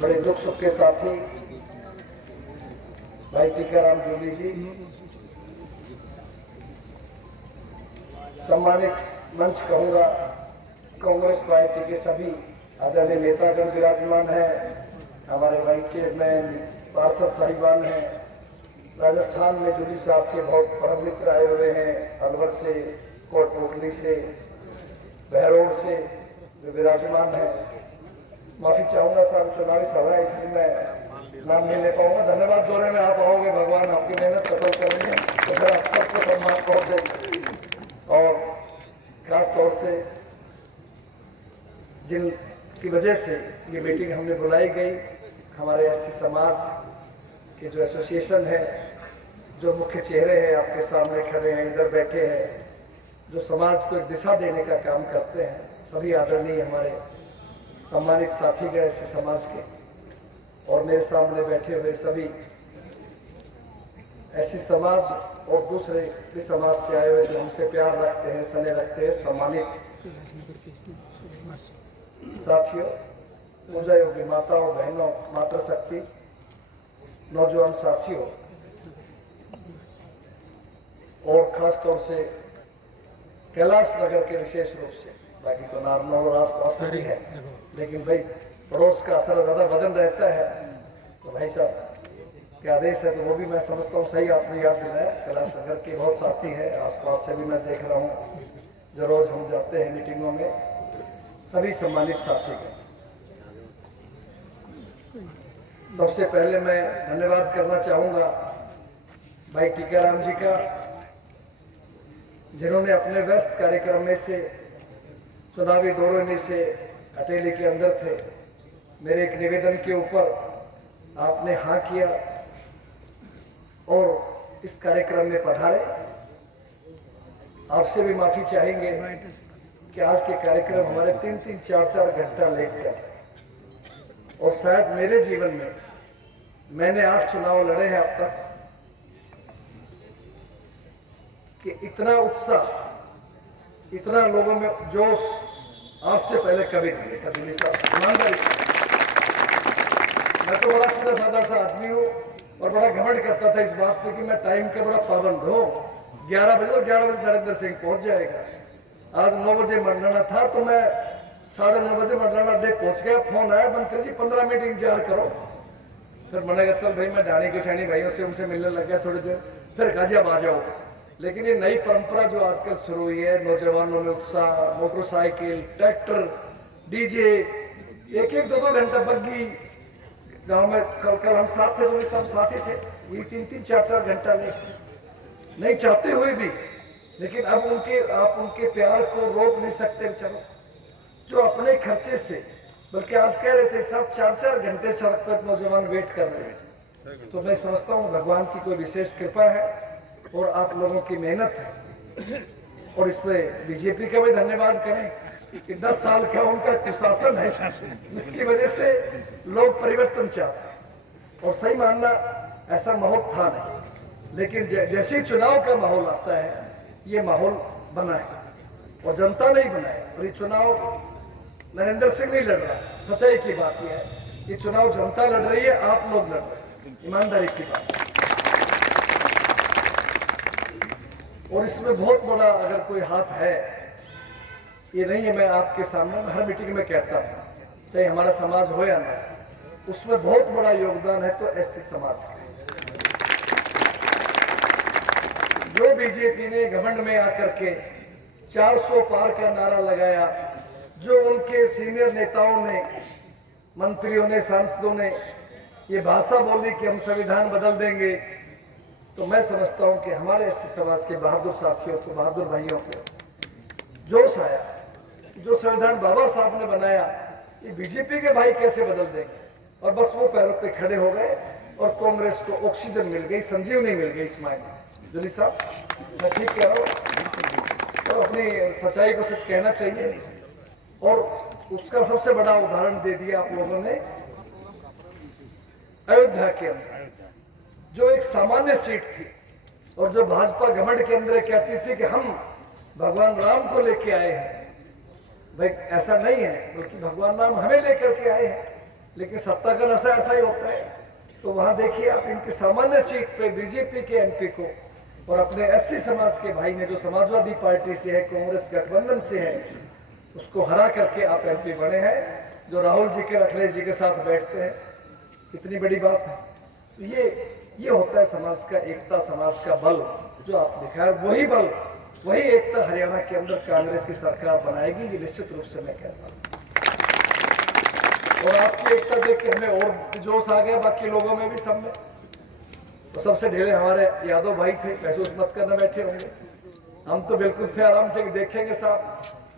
बड़े दुख सुख के साथी भाई टीकाराम जूली जी, सम्मानित मंच कहूँगा, कांग्रेस पार्टी के सभी आदरणीय नेतागण विराजमान हैं, हमारे वाइस चेयरमैन पार्षद साहिबान हैं, राजस्थान में जूली साहब के बहुत परम मित्र आए हुए हैं, अलवर से, कोटपुतली से, बहरोड से जो विराजमान है। माफी चाहूंगा साहब, चुनावी सभा है इसलिए मैं नाम नहीं ले पाऊंगा। धन्यवाद दौरे में आप आओगे, भगवान आपकी मेहनत सफल करेंगे तो फिर आप सबको सम्मान पहुंच देंगे। और खास तौर से जिनकी वजह से ये मीटिंग हमने बुलाई गई, हमारे एससी समाज के जो एसोसिएशन है, जो मुख्य चेहरे हैं आपके सामने खड़े हैं, इधर बैठे हैं, जो समाज को एक दिशा देने का काम करते हैं, सभी आदरणीय हमारे सम्मानित साथीगण ऐसे समाज के, और मेरे सामने बैठे हुए सभी ऐसी समाज और दूसरे भी समाज से आए हुए जो हमसे प्यार रखते हैं, स्नेह रखते हैं, सम्मानित साथियों, पूजा योग्य माताओं, बहनों, मातृशक्ति, नौजवान साथियों, और खास तौर से कैलाश नगर के विशेष रूप से, बाकी तो नारनौल और आसपास से भी है, लेकिन भाई पड़ोस का असर ज़्यादा वजन रहता है, तो भाई साहब के आदेश है तो वो भी मैं समझता हूँ सही आपने याद दिलाया। कैलाश नगर के बहुत साथी हैं, आसपास से भी मैं देख रहा हूँ जो रोज़ हम जाते हैं मीटिंगों में, सभी सम्मानित साथी हैं। सबसे पहले मैं धन्यवाद करना चाहूँगा भाई टीकाराम जी का, जिन्होंने अपने व्यस्त कार्यक्रम में से, चुनावी दौरे में से हथेली के अंदर थे, मेरे एक निवेदन के ऊपर आपने हाँ किया और इस कार्यक्रम में पधारे। आपसे भी माफ़ी चाहेंगे कि आज के कार्यक्रम हमारे 3-3, 4-4 घंटा लेट चल रहे, और शायद मेरे जीवन में मैंने 8 चुनाव लड़े हैं अब तक कि इतना उत्साह, इतना लोगों में जोश आज से पहले कभी नहीं देखा। दिल्ली साहब ईमानदारी, मैं तो बड़ा सीधा साधा सा आदमी हूँ और बड़ा घमंड करता था इस बात पे कि मैं टाइम का बड़ा पाबंद हूँ। 11 बजे तो 11 बजे नरेंद्र सिंह पहुँच जाएगा। आज 9 बजे मरलाना था तो मैं 9:30 बजे मरलाना अड्डे पहुँच गया। फोन आया, मंत्री जी 15 मिनट इंतजार करो। फिर मैंने कहा चल भाई, मैं डाणी के सैनी भाइयों से उनसे मिलने लग गया थोड़ी देर, फिर कहा जी अब आ जाओ। लेकिन ये नई परंपरा जो आजकल शुरू हुई है, नौजवानों में उत्साह, मोटरसाइकिल, ट्रैक्टर, डीजे, 1-1, 2-2 घंटा बग्गी, गांव में कल हम साथ थे तो भी सब साथी थे, ये 3-3, 4-4 घंटा नहीं चाहते हुए भी, लेकिन अब आप उनके प्यार को रोक नहीं सकते बेचारों, जो अपने खर्चे से, बल्कि आज कह रहे थे सब 4-4 घंटे सड़क पर नौजवान वेट कर रहे हैं। तो मैं समझता हूँ भगवान की कोई विशेष कृपा है और आप लोगों की मेहनत है, और इसमें बीजेपी का भी धन्यवाद करें कि 10 साल का उनका कुशासन है, इसकी वजह से लोग परिवर्तन चाहते हैं। और सही मानना, ऐसा माहौल था नहीं, लेकिन जैसे ही चुनाव का माहौल आता है, ये माहौल बना है और जनता नहीं बनाए। और ये चुनाव नरेंद्र सिंह नहीं लड़ रहा, सच्चाई की बात यह है, ये चुनाव जनता लड़ रही है, आप लोग लड़ रहे हैं, ईमानदारी की बात। और इसमें बहुत बड़ा अगर कोई हाथ है, ये नहीं है, मैं आपके सामने हर मीटिंग में कहता हूँ, चाहे हमारा समाज हो या ना, उसमें बहुत बड़ा योगदान है तो एससी समाज का। जो बीजेपी ने घमंड में आकर के 400 पार का नारा लगाया, जो उनके सीनियर नेताओं ने, मंत्रियों ने, सांसदों ने ये भाषा बोली कि हम संविधान बदल देंगे, तो मैं समझता हूं कि हमारे एससी समाज के बहादुर साथियों को, बहादुर भाइयों को जोश आया, जो संविधान बाबा साहब ने बनाया, ये बीजेपी के भाई कैसे बदल देंगे। और बस वो पैरों पे खड़े हो गए और कांग्रेस को ऑक्सीजन मिल गई, संजीवनी मिल गई इस मायने। जूली साहब, मैं ठीक कह रहा हूँ, तो अपनी सच्चाई को सच कहना चाहिए। और उसका सबसे बड़ा उदाहरण दे दिया आप लोगों ने अयोध्या के अंदर, जो एक सामान्य सीट थी और जो भाजपा घमंड के अंदर कहती थी कि हम भगवान राम को लेके आए हैं। भाई ऐसा नहीं है, बल्कि भगवान राम हमें लेकर के आए हैं। लेकिन सत्ता का नशा ऐसा ही होता है। तो वहां देखिए आप, इनकी सामान्य सीट पे बीजेपी के एमपी को और अपने एससी समाज के भाई ने जो समाजवादी पार्टी से है, कांग्रेस गठबंधन से है, उसको हरा करके आप एमपी बने हैं, जो राहुल जी के अखिलेश जी के साथ बैठते हैं। कितनी बड़ी बात है। तो ये होता है समाज का एकता, समाज का बल जो आप दिखाया। वही बल, वही एकता हरियाणा के अंदर कांग्रेस की सरकार बनाएगी, ये निश्चित रूप से मैं कहता हूँ। और आपकी एकता देख के हमें और जोश आ गया, बाकी लोगों में भी, सब में। तो सबसे ढेले हमारे यादव भाई थे, महसूस मत करना बैठे होंगे, हम तो बिल्कुल थे आराम से देखेंगे साहब।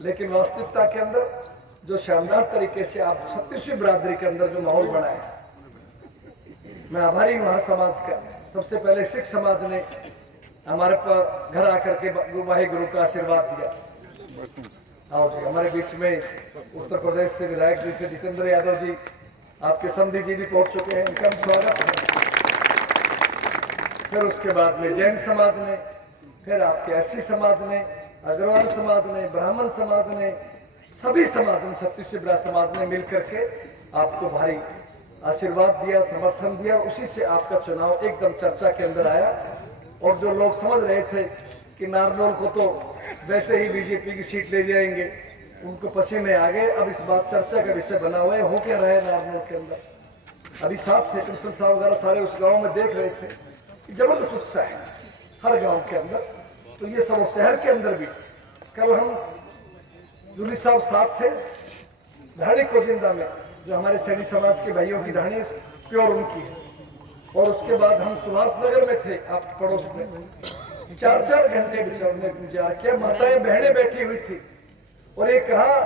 लेकिन वास्तविकता के अंदर जो शानदार तरीके से आप 36वीं बिरादरी के अंदर जो माहौल बनाए, मैं आभारी हूँ हर समाज का। सबसे पहले सिख समाज ने हमारे पर घर आकर के वाहे गुरु का आशीर्वाद दिया। आओ जी, हमारे बीच में उत्तर प्रदेश से विधायक जी थे जितेंद्र यादव जी, आपके संधि जी भी पहुंच चुके हैं, इनका स्वागत है। फिर उसके बाद में जैन समाज ने, फिर आपके एससी समाज ने, अग्रवाल समाज ने, ब्राह्मण समाज ने, सभी समाज ने, छत्तीसगढ़ समाज ने मिलकर के आपको भारी आशीर्वाद दिया, समर्थन दिया। उसी से आपका चुनाव एकदम चर्चा के अंदर आया। और जो लोग समझ रहे थे कि नारनौल को तो वैसे ही बीजेपी की सीट ले जाएंगे, उनको पसीने आ गए। अब इस बात चर्चा का विषय बना हुआ है, हो क्या रहा है नारनौल के अंदर। अभी साथ थे प्रिंसिपल साहब वगैरह, सारे उस गांव में देख रहे थे कि जबरदस्त उत्साह है हर गांव के अंदर। तो ये सब शहर के अंदर भी, कल हम जूली साहब साथ थे ढाणी कोजिंदा में, जो हमारे सैनी समाज के भाइयों की ढाणी प्योर उनकी है। और उसके बाद हम सुभाष नगर में थे, आप पड़ोस में, 4-4 घंटे बिचौने इंतजार किया। माताएं बहनें बैठी हुई थी और ये कहा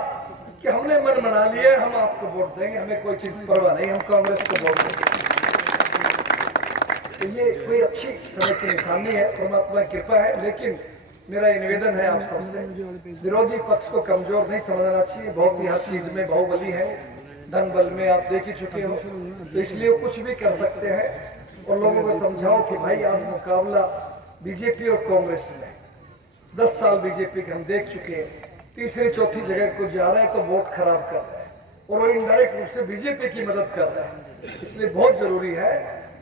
कि हमने मन बना लिया, हम आपको वोट देंगे, हमें कोई चीज परवाह नहीं, हम कांग्रेस को वोट देंगे। तो ये कोई अच्छी समय की निशानी है, परमात्मा की कृपा है। लेकिन मेरा ये निवेदन है आप सबसे, विरोधी पक्ष को कमजोर नहीं समझना चाहिए। बहुत ही हर चीज में बाहुबली है, धन बल में आप देख ही चुके हो, तो इसलिए कुछ भी कर सकते हैं। और लोगों को समझाओ कि भाई आज मुकाबला बीजेपी और कांग्रेस में, 10 साल बीजेपी के हम देख चुके हैं, तीसरी चौथी जगह को जा रहे हैं तो वोट खराब कर रहे हैं और वो इनडायरेक्ट रूप से बीजेपी की मदद कर रहे हैं। इसलिए बहुत जरूरी है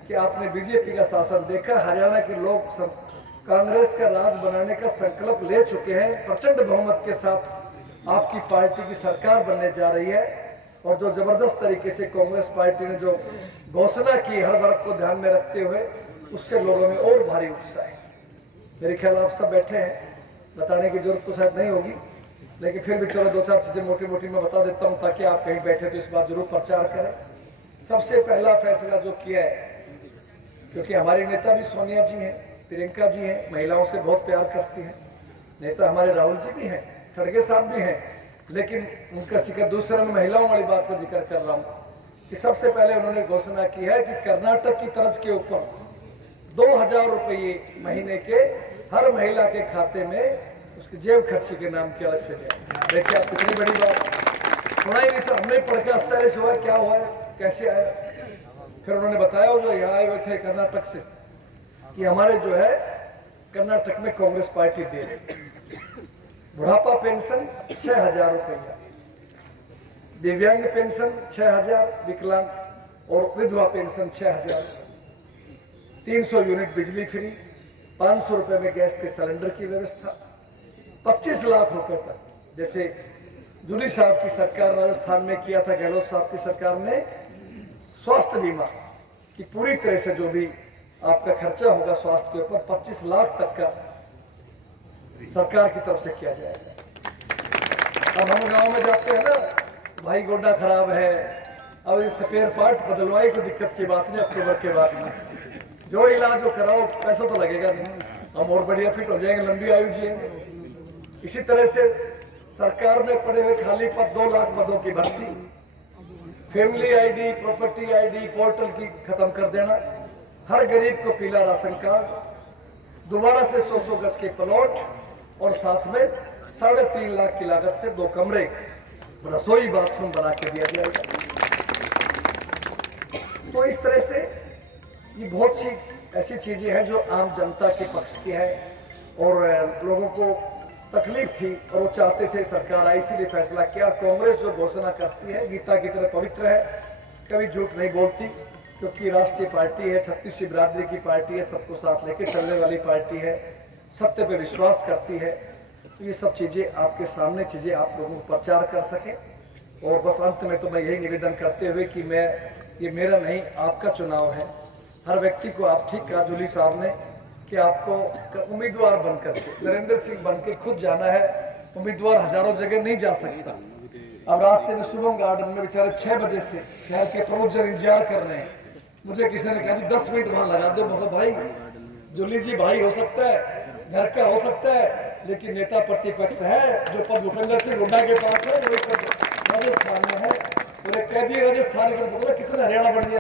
कि आपने बीजेपी का शासन देखा, हरियाणा के लोग सब कांग्रेस का राज बनाने का संकल्प ले चुके हैं। प्रचंड बहुमत के साथ आपकी पार्टी की सरकार बनने जा रही है। और जो जबरदस्त तरीके से कांग्रेस पार्टी ने जो घोषणा की हर वर्ग को ध्यान में रखते हुए, उससे लोगों में और भारी उत्साह है। मेरे ख्याल आप सब बैठे हैं, बताने की जरूरत तो शायद नहीं होगी, लेकिन फिर भी चलो 2-4 चीजें मोटी मोटी मैं बता देता हूँ, ताकि आप कहीं बैठे तो इस बात जरूर प्रचार करें। सबसे पहला फैसला जो किया है, क्योंकि हमारी नेता भी सोनिया जी हैं, प्रियंका जी हैं, महिलाओं से बहुत प्यार करती हैं, नेता हमारे राहुल जी भी हैं, खड़गे साहब भी हैं, लेकिन उनका जिक्र दूसरा, मैं महिलाओं वाली बात का जिक्र कर रहा हूँ कि सबसे पहले उन्होंने घोषणा की है कि कर्नाटक की तर्ज के ऊपर 2000 रुपये महीने के हर महिला के खाते में उसके जेब खर्ची के नाम के अलग से जाए। देखिए आप, कितनी बड़ी बात, सुना ही नहीं था, हमने पढ़ के आश्चर्य से हुआ क्या हुआ है, कैसे आया। फिर उन्होंने बताया जो यहाँ आए हुए थे कर्नाटक से कि हमारे जो है कर्नाटक में कांग्रेस पार्टी दे रही बुढ़ापा पेंशन 6000 रुपया, दिव्यांग पेंशन 6000, विकलांग और विधवा पेंशन 6000, 300 यूनिट बिजली फ्री, 500 रुपए में गैस के सिलेंडर की व्यवस्था, 25 लाख रुपए तक। जैसे जूली साहब की सरकार राजस्थान में किया था, गहलोत साहब की सरकार ने स्वास्थ्य बीमा की पूरी तरह से जो भी आपका खर्चा होगा स्वास्थ्य के ऊपर 25 लाख तक का सरकार की तरफ से किया जाएगा। अब हम गांव में जाते हैं ना, भाई गोड्डा खराब है, अब ये स्पेयर पार्ट बदलवाई कोई दिक्कत की बात नहीं, अक्टूबर के बाद में जो इलाज जो कराओ पैसा तो लगेगा नहीं, हम और बढ़िया फिट हो जाएंगे, लंबी आयु जिएंगे। इसी तरह से सरकार में पड़े हुए खाली पद 2 लाख पदों की भर्ती, family ID, property ID portal की खत्म कर देना, हर गरीब को पीला राशन कार्ड, दोबारा से 100 गज के प्लॉट और साथ में 3.5 लाख की लागत से 2 कमरे, रसोई बाथरूम बना के दिया जाएगा। तो इस तरह से ये बहुत सी ऐसी चीजें हैं जो आम जनता के पक्ष की है और लोगों को तकलीफ थी और वो चाहते थे सरकार आए, इसीलिए फैसला किया। कांग्रेस जो घोषणा करती है गीता की तरह पवित्र है, कभी झूठ नहीं बोलती, क्योंकि राष्ट्रीय पार्टी है, छत्तीसवीं बिरादरी की पार्टी है, सबको साथ लेके चलने वाली पार्टी है, सत्य पे विश्वास करती है। तो ये सब चीज़ें आपके सामने चीज़ें आप लोगों को प्रचार कर सकें। और बस अंत में तो मैं यही निवेदन करते हुए कि ये मेरा नहीं आपका चुनाव है। हर व्यक्ति को आप ठीक कहा जूली साहब ने कि आपको उम्मीदवार बन करके नरेंद्र सिंह बन के खुद जाना है। उम्मीदवार हजारों जगह नहीं जा सकता। अब रास्ते में शुभम गार्डन में बेचारे 6 बजे से शहर के प्रमुख जन इंतजार कर रहे हैं। मुझे किसी ने कहा जी 10 मिनट वहाँ लगा दो। मतलब भाई जूली जी भाई हो सकता है, घर का हो सकता है, लेकिन नेता प्रतिपक्ष है। जो पद भूपेंद्र सिंह हुड्डा के पास है वही पद राजस्थान में है। और एक कैदी राजस्थान का कितना हरियाणा बढ़ गया।